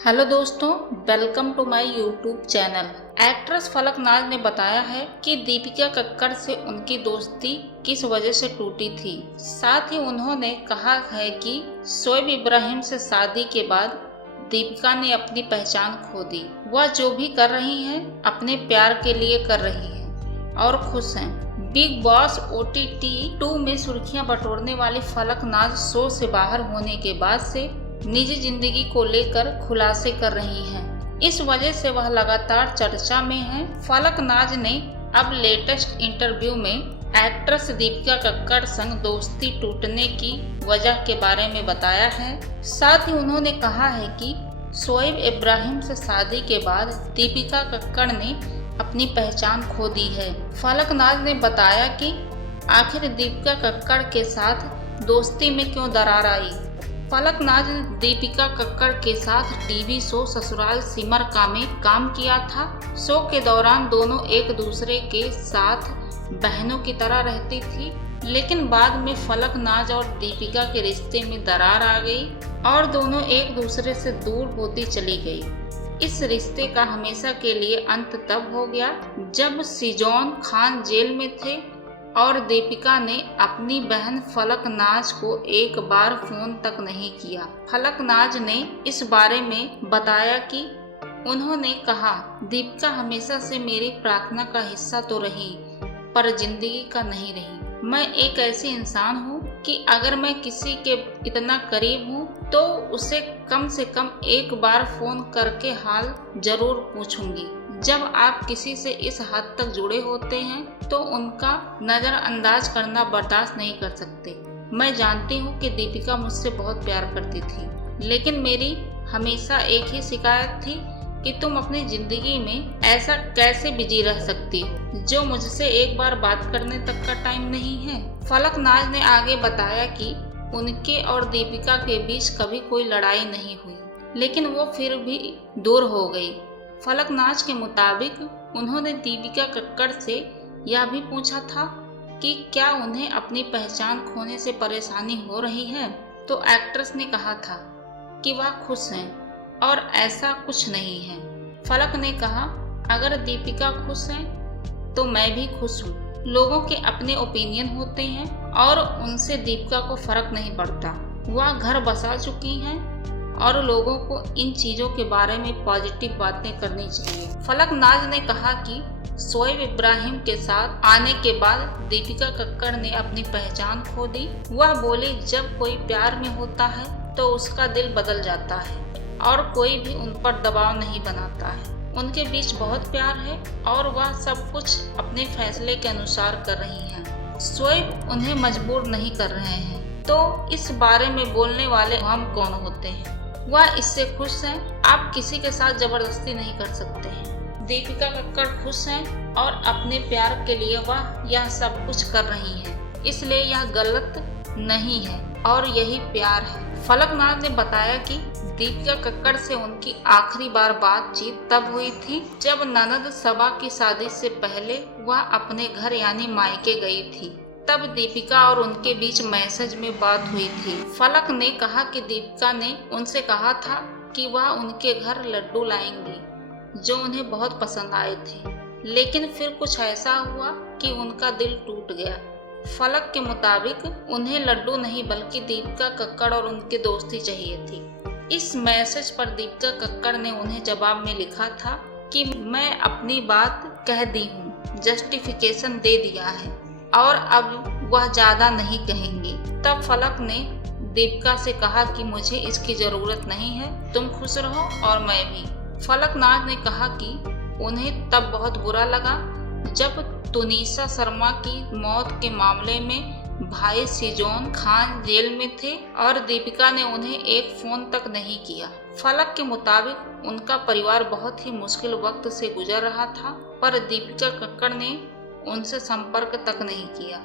Hello दोस्तों, welcome to my YouTube channel. Actress Falak Naaz ने बताया है कि दीपिका कक्कड़ से उनकी दोस्ती किस वजह से टूटी थी। साथ ही उन्होंने कहा है कि शोएब इब्राहिम से शादी के बाद दीपिका ने अपनी पहचान खो दी। वह जो भी कर रही हैं अपने प्यार के लिए कर रही हैं और खुश हैं। बिग बॉस OTT 2 में सुर्खियां बटोरने वाली फलक नाज शो से बाहर होने के बाद से निजी जिंदगी को लेकर खुलासे कर रही हैं। इस वजह से वह लगातार चर्चा में हैं। फलक नाज ने अब लेटेस्ट इंटरव्यू में एक्ट्रेस दीपिका कक्कड़ संग दोस्ती टूटने की वजह के बारे में बताया है। साथ ही उन्होंने कहा है कि शोएब इब्राहिम से शादी के बाद दीपिका कक्कड़ ने अपनी पहचान खो दी है। फलक नाज ने बताया कि आखिर दीपिका कक्कड़ के साथ दोस्ती में क्यों दरार आई। फलक नाज ने दीपिका कक्कड़ के साथ टीवी शो ससुराल सिमर का में काम किया था। शो के दौरान दोनों एक दूसरे के साथ बहनों की तरह रहती थी, लेकिन बाद में फलक नाज और दीपिका के रिश्ते में दरार आ गई और दोनों एक दूसरे से दूर होती चली गई। इस रिश्ते का हमेशा के लिए अंत तब हो गया जब सिजौन खान जेल में थे और दीपिका ने अपनी बहन फलक नाज को एक बार फोन तक नहीं किया। फलक नाज ने इस बारे में बताया कि उन्होंने कहा, दीपिका हमेशा से मेरी प्रार्थना का हिस्सा तो रही पर जिंदगी का नहीं रही। मैं एक ऐसी इंसान हूँ कि अगर मैं किसी के इतना करीब हूँ तो उसे कम से कम एक बार फोन करके हाल जरूर पूछूंगी। जब आप किसी से इस हद तक जुड़े होते हैं तो उनका नजरअंदाज करना बर्दाश्त नहीं कर सकते। मैं जानती हूँ कि दीपिका मुझसे बहुत प्यार करती थी, लेकिन मेरी हमेशा एक ही शिकायत थी कि तुम अपनी जिंदगी में ऐसा कैसे बिजी रह सकती हो जो मुझसे एक बार बात करने तक का टाइम नहीं है। फलक नाज ने आगे बताया कि उनके और दीपिका के बीच कभी कोई लड़ाई नहीं हुई, लेकिन वो फिर भी दूर हो गई। फलक नाज के मुताबिक उन्होंने दीपिका कक्कड़ से यह भी पूछा था कि क्या उन्हें अपनी पहचान खोने से परेशानी हो रही है, तो एक्ट्रेस ने कहा था कि वह खुश हैं और ऐसा कुछ नहीं है। फलक ने कहा, अगर दीपिका खुश हैं तो मैं भी खुश हूँ। लोगों के अपने ओपिनियन होते हैं और उनसे दीपिका को फर्क नहीं पड़ता। वह घर बसा चुकी हैं और लोगों को इन चीज़ों के बारे में पॉजिटिव बातें करनी चाहिए। फलक नाज ने कहा कि शोएब इब्राहिम के साथ आने के बाद दीपिका कक्कड़ ने अपनी पहचान खो दी। वह बोली, जब कोई प्यार में होता है तो उसका दिल बदल जाता है और कोई भी उन पर दबाव नहीं बनाता है। उनके बीच बहुत प्यार है और वह सब कुछ अपने फैसले के अनुसार कर रही हैं। शोएब उन्हें मजबूर नहीं कर रहे हैं, तो इस बारे में बोलने वाले हम कौन होते हैं। वह इससे खुश हैं। आप किसी के साथ जबरदस्ती नहीं कर सकते हैं। दीपिका कक्कड़ खुश हैं और अपने प्यार के लिए वह यह सब कुछ कर रही हैं, इसलिए यह गलत नहीं है और यही प्यार है। फलक नाज ने बताया कि दीपिका कक्कड़ से उनकी आखिरी बार बातचीत तब हुई थी जब ननद सबा की शादी से पहले वह अपने घर यानी मायके गई थी। तब दीपिका और उनके बीच मैसेज में बात हुई थी। फलक ने कहा कि दीपिका ने उनसे कहा था कि वह उनके घर लड्डू लाएंगी जो उन्हें बहुत पसंद आए थे, लेकिन फिर कुछ ऐसा हुआ कि उनका दिल टूट गया। फलक के मुताबिक उन्हें लड्डू नहीं बल्कि दीपिका कक्कड़ और उनकी दोस्ती चाहिए थी। इस मैसेज पर दीपिका कक्कड़ ने उन्हें जवाब में लिखा था कि मैं अपनी बात कह दी हूँ, जस्टिफिकेशन दे दिया है और अब वह ज्यादा नहीं कहेंगी। तब फलक ने दीपिका से कहा कि मुझे इसकी जरूरत नहीं है, तुम खुश रहो और मैं भी। फलक नाज ने कहा कि उन्हें तब बहुत बुरा लगा जब तुनिशा शर्मा की मौत के मामले में भाई सिजौन खान जेल में थे और दीपिका ने उन्हें एक फोन तक नहीं किया। फलक के मुताबिक उनका परिवार बहुत ही मुश्किल वक्त से गुजर रहा था, पर दीपिका कक्कड़ ने उनसे संपर्क तक नहीं किया।